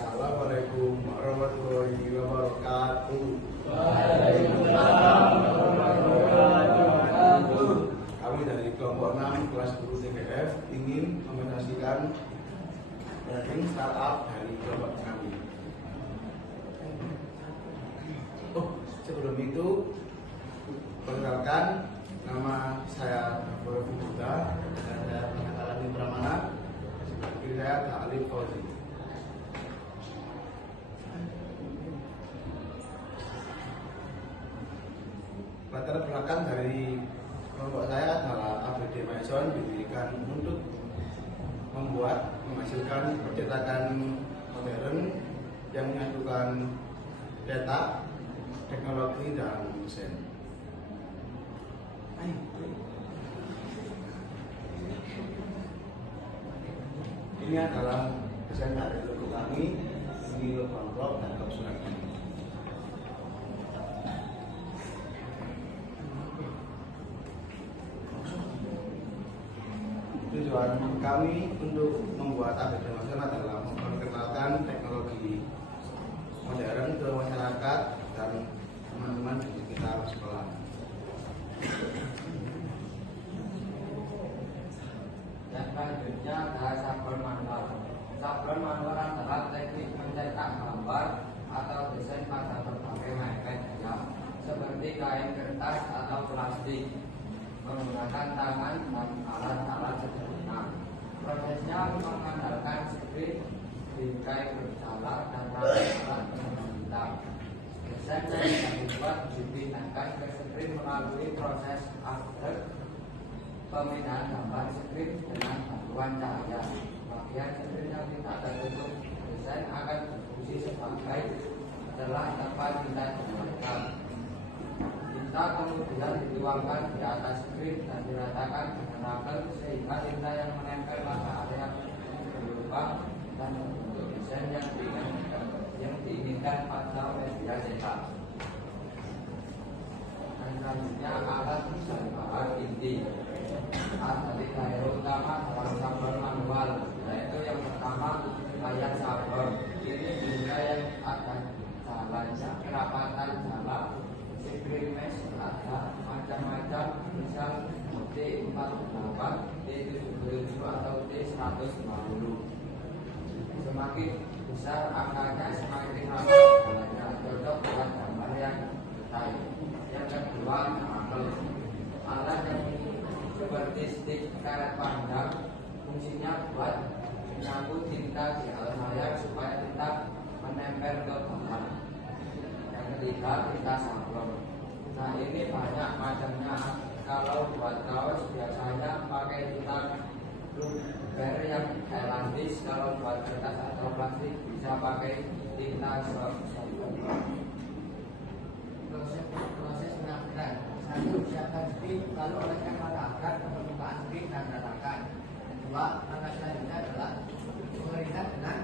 Assalamualaikum warahmatullahi wabarakatuh. Waalaikumsalam warahmatullahi wabarakatuh. Kami dari kelompok 6 kelas 10 TPF ingin mementaskan branding startup dari kelompok kami. Sebelum itu, perkenalkan, nama saya Bapak Buddha dan saya Pengetahuan Pramana. Sebagai saya Ta'alif Fauzi. Latar belakang dari kelompok saya adalah ABD Maison didirikan untuk menghasilkan percetakan modern yang menyatukan data, teknologi, dan desain. Ini adalah desain dari logo kami, ini logo amplop dan logo surat kami. Tujuan kami untuk membuat ABD Maison adalah memperkenalkan teknologi modern ke masyarakat dan teman-teman di sekitar sekolah. Yang selanjutnya adalah sablon manual. Sablon manual adalah teknik mencetak gambar atau desain pada berbagai merek jam, seperti kain kertas atau plastik, menggunakan tangan dan alat-alat sederhana. Prosesnya mengandalkan skrip, bingkai berjalan, dan alat pengintai. Desain yang dibuat dipindahkan ke skrip melalui proses after pemindahan gambar skrip dengan bantuan cahaya. Bagian skrip yang tidak tertutup desain akan berfungsi sebagai celah tempat tinta dibuatkan. Tinta kemudian dituangkan di atas skrip dan diratakan dengan label sehingga tinta yang menempel pada area berlubang dan membentuk desain yang diinginkan pada media cetak. Dan selanjutnya alat dan bahan inti. Dari daya utama dalam sablon manual, yaitu yang pertama layar sablon. Ini juga yang akan jalannya kerapatan jala, skrip mesh ada macam-macam, misal T48, T77 atau T120. Semakin besar angkanya semakin lama jalannya, cocok dengan gambar yang detail. Yang kedua, alat yang seperti stick karet pandang, fungsinya buat menyangkut tinta di atas layar supaya tinta menempel ke gambar. Yang ketiga, tinta sablon. Nah, ini banyak macamnya. Kalau buat kaos biasanya pakai tinta rubber yang elastis. Kalau buat kertas atau plastik bisa pakai tinta sablon. Proses pengangkatan. 1. Siapkan skrip, lalu oleskan pada akar ke permukaan skrip dan ratakan. 2. Langkah selanjutnya adalah mengeringkan dengan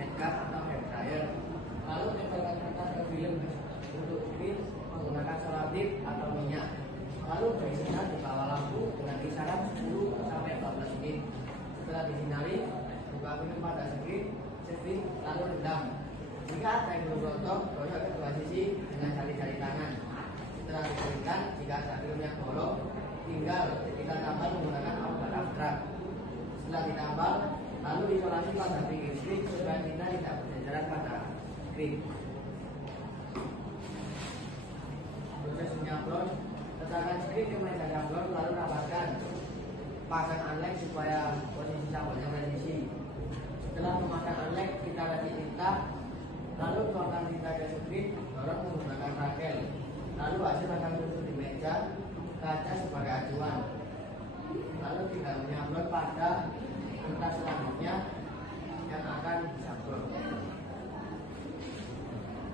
headcard atau hair dryer. Lalu tempelkan kertas ke film untuk skrip menggunakan selotip atau minyak. Lalu beri sinar di bawah lampu dengan kisaran 10 sampai 12 menit. Setelah disinari, buka film pada skrip lalu rendam. Jika ada yang belum rontok, gosok kedua sisi dengan jari-jari tangan. Setelah dikeringkan, jika ada film yang bolong, tinggal kita tambal menggunakan obat abstrak. Setelah ditambal, lalu isolasi pada pinggir skrip supaya tinta tidak berjajaran pada skrip. Proses menyablon, letakkan skrip ke meja sablon lalu rapatkan. Pasang anlek supaya posisi sablonnya presisi. Setelah memasang anlek, kita kasih tinta, lalu tuangkan tinta ke skrip, dorong menggunakan rakel. Lalu hasil akan tutup di meja kaca sebagai acuan. Lalu tinggal menyablon pada kertas selanjutnya yang akan disablon.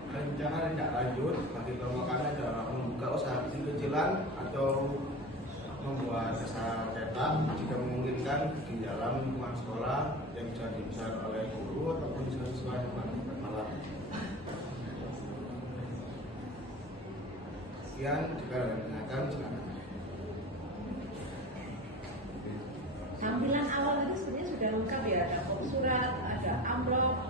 Rencana tindak lanjut bagi kelompok kami adalah membuka usaha kecil-kecilan atau membuat jasa cetak jika memungkinkan di dalam lingkungan sekolah yang bisa dibesar oleh guru ataupun siswa yang malam. Sekian, jika ada yang menanyakan silakan. Tampilan awal itu sebenarnya sudah lengkap ya, ada surat, ada amplop,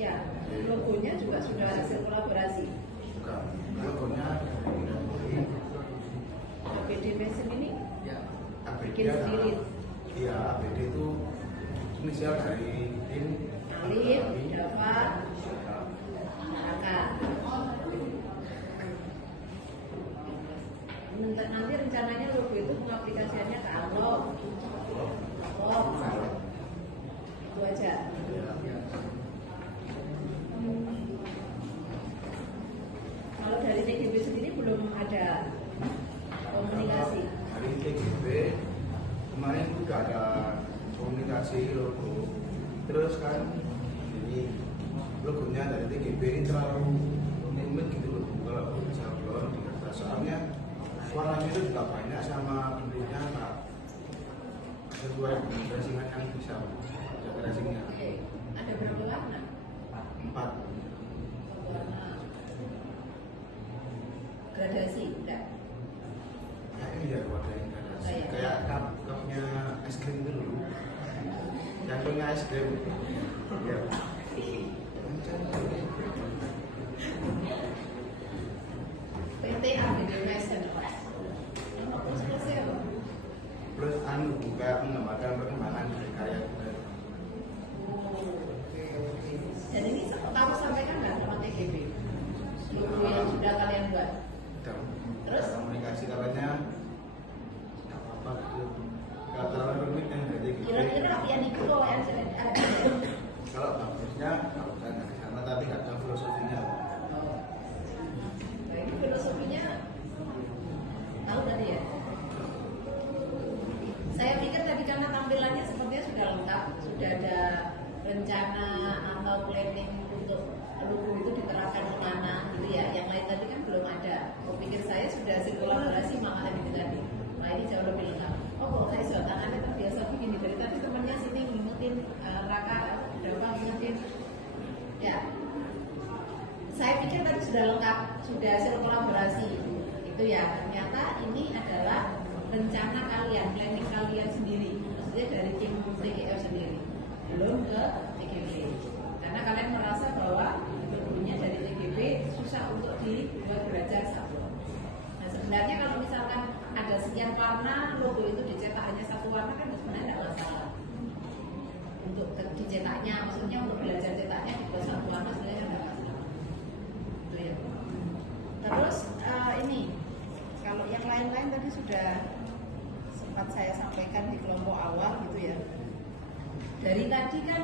Ya, logonya juga sudah hasil kolaborasi. Bukan, logonya dari ABD Mesin ini ABD. bikin sendiri. Iya, ABD itu inisial dari tim Alif, Dava, Aka. Nanti rencananya logo itu pengaplikasiannya ke Amplop, itu aja. Kalau dari TGB sendiri belum ada komunikasi. Dari TGB kemarin udah ada komunikasi logo. Terus kan ini logonya dari TGB ini terlalu rumit gitu loh. Kalau sablon di kertas, soalnya warnanya itu juga banyak sama bentuknya nggak sesuai dengan dressing-an yang bisa ada dressingnya. Oke, ada berapa warna? 4. Warna gradasi, enggak? Ya ini ya warna yang gradasi. Kayak Kayak cupnya es krim itu loh. Yang punya es krim. Ya. PT ABD Mesin, Pak. Selesai apa? Plus anu juga menggambarkan perkembangan dari karya kita. Dan ini kamu sampaikan nggak sama TGB? Logo yang sudah kalian buat. Terus? Komunikasi katanya nggak apa-apa gitu. Nggak terlalu rumit yang dari TGB. Kira-kira yang itu loh yang saya ada. Kalau bagusnya kalau saya dari sana tapi nggak tahu filosofinya. Nah, ini filosofinya tahu tadi ya? Saya pikir tadi karena tampilannya sepertinya sudah lengkap, sudah ada rencana atau planning untuk logo itu diterapkan kemana gitu ya. Yang lain tadi kan belum ada. Saya pikir saya sudah hasil kolaborasi makanya itu tadi. Nah ini jauh lebih lengkap. Oh kok saya sudah tangannya terbiasa begini dari tadi temannya sini ngingetin Raka berapa ngingetin. Ya, saya pikir tadi sudah lengkap, sudah hasil kolaborasi itu ya. Ternyata ini adalah rencana kalian, planning kalian sendiri, maksudnya dari tim TGF sendiri, belum ke TGB. Karena kalian merasa bahwa logonya dari TGB susah untuk dibuat belajar sablon. Nah sebenarnya kalau misalkan ada sekian warna, logo itu dicetak hanya satu warna kan sebenarnya tidak masalah. Untuk dicetaknya, maksudnya untuk belajar cetaknya dibuat satu warna sebenarnya tidak masalah. Itu ya. Terus ini kalau yang lain-lain tadi sudah sempat saya sampaikan di kelompok awal gitu ya. Dari tadi kan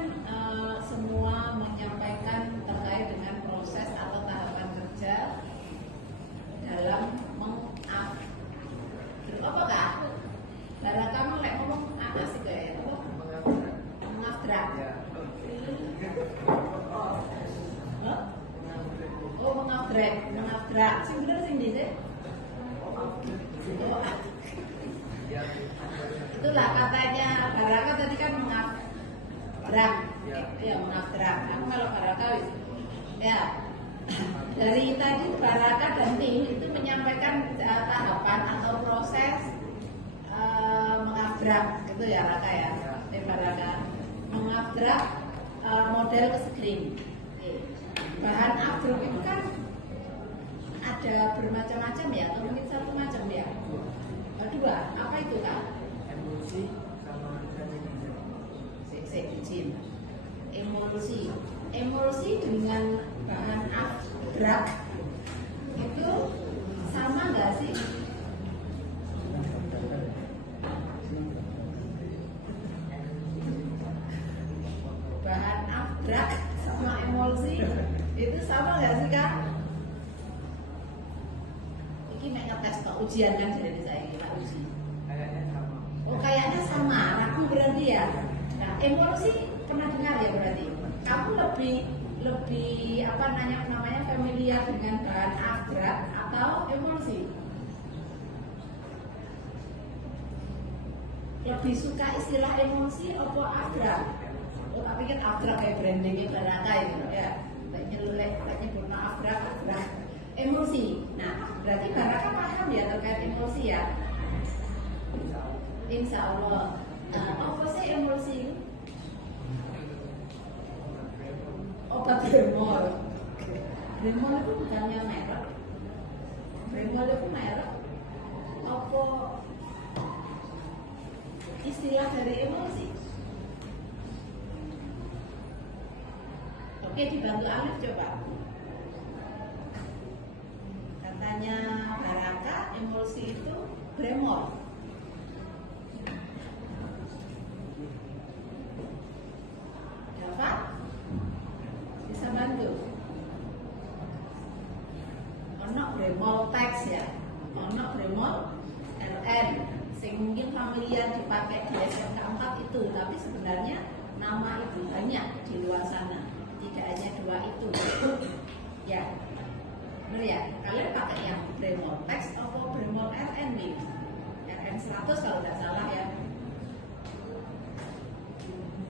semua menyampaikan terkait dengan proses atau tahapan kerja dalam apa kak? Bara kamu lek ngomong apa sih kayak mengabstrak. Oh mengabstrak. Sing bener sing di sih. Itulah katanya Baraka tadi kan mengabstrak, ya mengabstrak. Aku kalau Baraka ya dari tadi Baraka dan tim itu menyampaikan tahapan atau proses mengabstrak, gitu ya Raka ya. Tim Baraka mengabstrak model ke screen. Bahan abstrak itu kan ada bermacam-macam ya, atau mungkin satu macam ya. Dua, apa itu kak? Emulsi sama izin. Emulsi dengan bahan abstrak itu sama nggak sih? Bahan abstrak sama emulsi itu sama nggak sih kak? Ini mek ngetes kok ujian kan jadi saya kita uji. kayaknya sama. Oh kayaknya sama, ragu berarti ya. Nah emulsi pernah dengar ya berarti. Kamu lebih apa namanya familiar dengan bahan abstrak atau emulsi? Lebih suka istilah emulsi atau abstrak? Oh tapi kan abstrak kayak brandingnya Baraka itu ya. Nyelulek, nyebut abstrak. Emosi. Nah, berarti Baraka paham ya terkait emosi ya? Insya Allah. Apa sih emosi? Oh obat Bremol. Bremol itu bukannya merek. Bremol itu merek. Apa istilah dari emosi? Oke, dibantu Alif coba. Katanya Baraka, emosi itu Bremol. Dapat? Bisa bantu? Ono Bremol teks ya, ono Bremol LN. Sing mungkin familiar dipakai di SMK 4 itu, tapi sebenarnya nama itu banyak di luar sana, tidak hanya dua itu. Ya, benar ya. Kalian pakai yang Bremol teks atau Bremol LN nih? LN 100 kalau tidak salah ya.